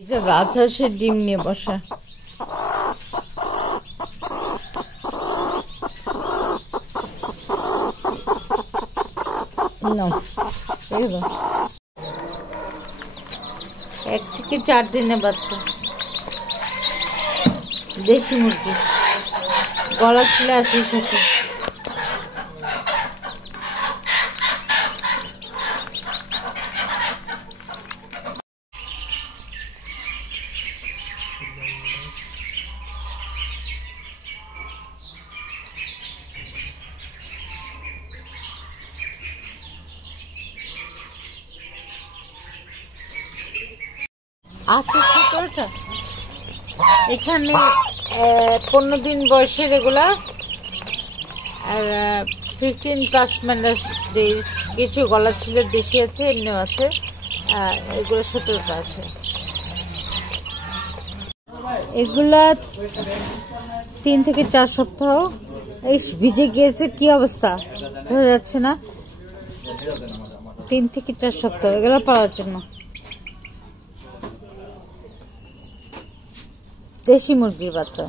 এটা রাজহাঁসের ডিম নিয়ে বসা। এক থেকে 4 দিনের বাচ্চা দেশি মুরগি, গলা ছিল আছে সাথে। আছে ছোটটা এখানে 15 দিন বয়সের এগুলা, আর 15+ days। কিছু গলা ছিল দেশি আছে, এমনিও আছে, এগুলো 17টা আছে। এগুলা 3 থেকে 4 সপ্তাহ। এই ভিজে গিয়েছে, কি অবস্থা বোঝা যাচ্ছে না। 3 থেকে 4 সপ্তাহ এগুলো পাওয়ার জন্য। দেশি মুরগির বাচ্চা।